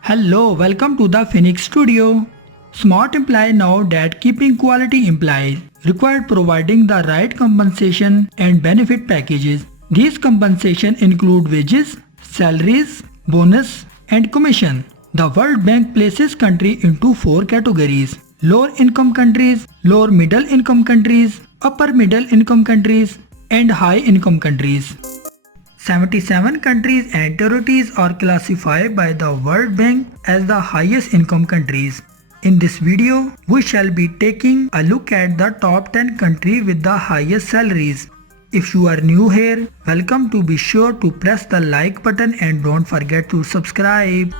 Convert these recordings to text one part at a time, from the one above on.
Hello, welcome to the Phoenix Studio. Smart imply now that keeping quality implies required providing the right compensation and benefit packages. These compensation include wages, salaries, bonus, and commission. The World Bank places country into four categories: lower income countries, lower middle income countries, upper middle income countries, and high income countries. 77 countries and territories are classified by the World Bank as the highest income countries. In this video, we shall be taking a look at the top 10 countries with the highest salaries. If you are new here, welcome. To be sure to press the like button and don't forget to subscribe.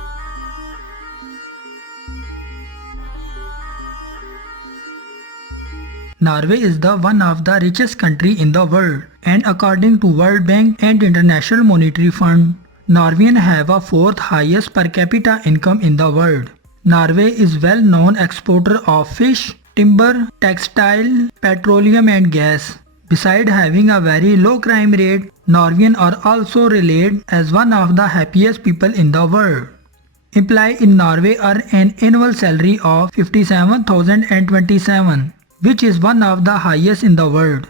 Norway is the one of the richest country in the world, and according to World Bank and International Monetary Fund, Norwegians have a fourth highest per capita income in the world. Norway is well known exporter of fish, timber, textile, petroleum and gas. Besides having a very low crime rate, Norwegians are also rated as one of the happiest people in the world. Employees in Norway earn an annual salary of 57,027, which is one of the highest in the world.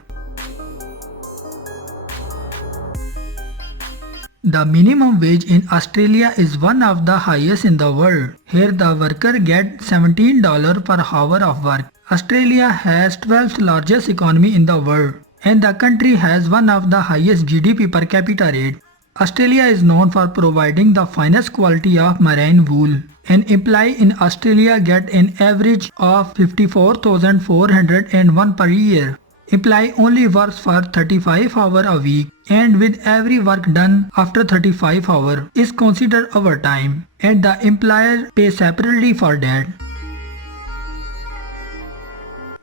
The minimum wage in Australia is one of the highest in the world. Here the worker gets $17 per hour of work. Australia has 12th largest economy in the world, and the country has one of the highest GDP per capita rate. Australia is known for providing the finest quality of marine wool. An employee in Australia gets an average of 54,401 per year. Employee only works for 35 hours a week, and with every work done after 35 hours is considered overtime, and the employer pays separately for that.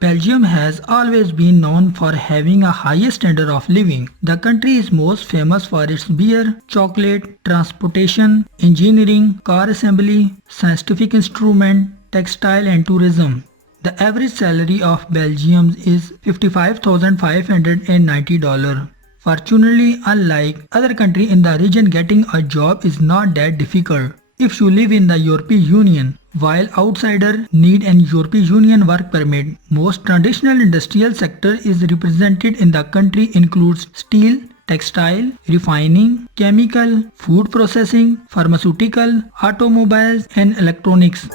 Belgium has always been known for having a high standard of living. The country is most famous for its beer, chocolate, transportation, engineering, car assembly, scientific instrument, textile and tourism. The average salary of Belgium is $55,590. Fortunately, unlike other countries in the region, getting a job is not that difficult if you live in the European Union. While outsiders need an European Union work permit, most traditional industrial sector is represented in the country includes steel, textile, refining, chemical, food processing, pharmaceutical, automobiles and electronics.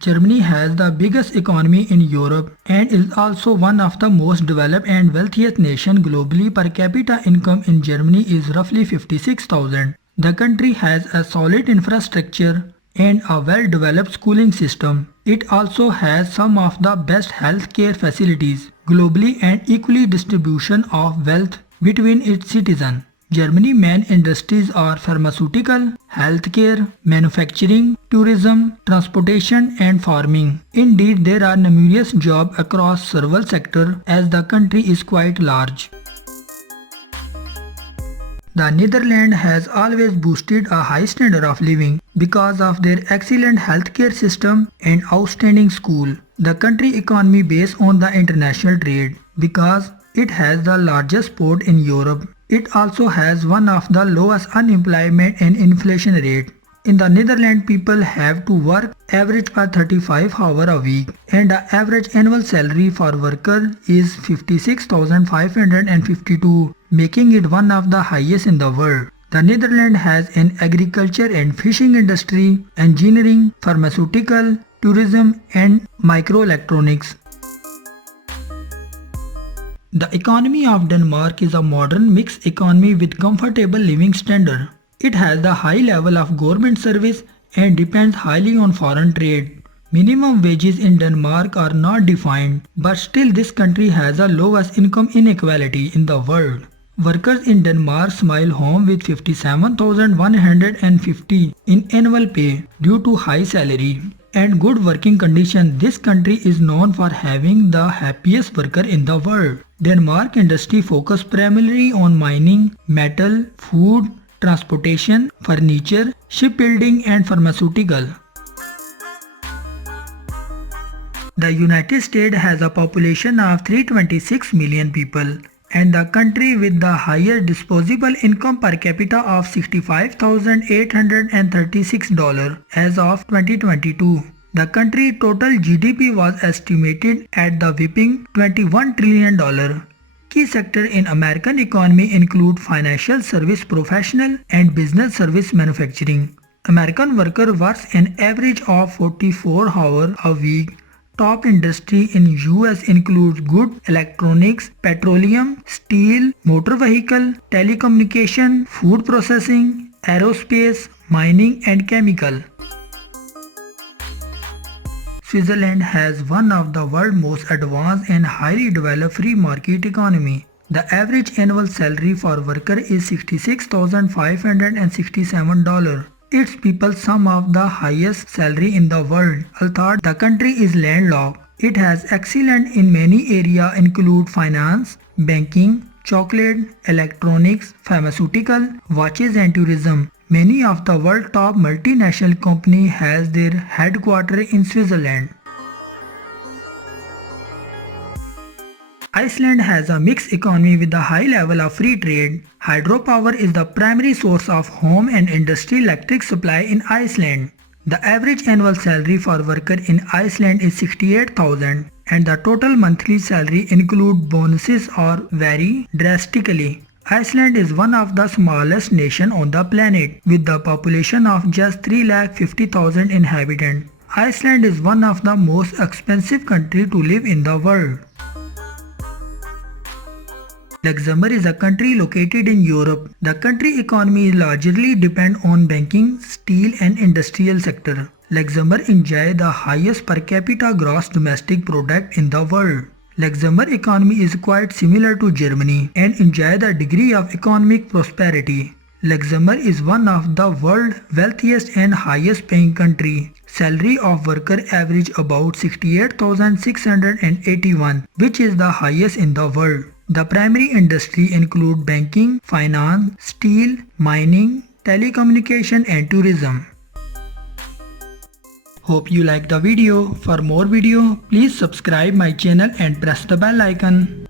Germany has the biggest economy in Europe and is also one of the most developed and wealthiest nations globally. Per capita income in Germany is roughly 56,000. The country has a solid infrastructure and a well-developed schooling system. It also has some of the best healthcare facilities globally and equally distribution of wealth between its citizens. Germany's main industries are pharmaceutical, healthcare, manufacturing, tourism, transportation and farming. Indeed, there are numerous jobs across several sectors as the country is quite large. The Netherlands has always boasted a high standard of living because of their excellent healthcare system and outstanding school. The country economy based on the international trade because it has the largest port in Europe. It also has one of the lowest unemployment and inflation rate. In the Netherlands, people have to work average for 35 hours a week, and the average annual salary for workers is 56,552, making it one of the highest in the world. The Netherlands has an agriculture and fishing industry, engineering, pharmaceutical, tourism and microelectronics. The economy of Denmark is a modern mixed economy with comfortable living standard. It has the high level of government service and depends highly on foreign trade. Minimum wages in Denmark are not defined, but still this country has the lowest income inequality in the world. Workers in Denmark smile home with 57,150 in annual pay due to high salary and good working conditions. This country is known for having the happiest worker in the world. Denmark industry focus primarily on mining, metal, food, transportation, furniture, shipbuilding and pharmaceutical. The United States has a population of 326 million people and the country with the highest disposable income per capita of $65,836 as of 2022. The country's total GDP was estimated at the whopping $21 trillion. Key sectors in American economy include financial service professional and business service manufacturing. American worker works an average of 44 hours a week. Top industry in US includes goods, electronics, petroleum, steel, motor vehicle, telecommunication, food processing, aerospace, mining and chemical. Switzerland has one of the world's most advanced and highly developed free market economy. The average annual salary for worker is $66,567. Its people some of the highest salary in the world. Although the country is landlocked, it has excellence in many areas include finance, banking, chocolate, electronics, pharmaceutical, watches and tourism. Many of the world's top multinational companies has their headquarters in Switzerland. Iceland has a mixed economy with a high level of free trade. Hydropower is the primary source of home and industry electric supply in Iceland. The average annual salary for worker in Iceland is $68,000 and the total monthly salary include bonuses or vary drastically. Iceland is one of the smallest nations on the planet with the population of just 350,000 inhabitants. Iceland is one of the most expensive countries to live in the world. Luxembourg is a country located in Europe. The country economy largely depends on banking, steel and industrial sector. Luxembourg enjoys the highest per capita gross domestic product in the world. Luxembourg economy is quite similar to Germany and enjoys the degree of economic prosperity. Luxembourg is one of the world's wealthiest and highest paying country. Salary of worker average about 68,681, which is the highest in the world. The primary industry include banking, finance, steel, mining, telecommunication and tourism. Hope you like the video. For more video, please subscribe my channel and press the bell icon.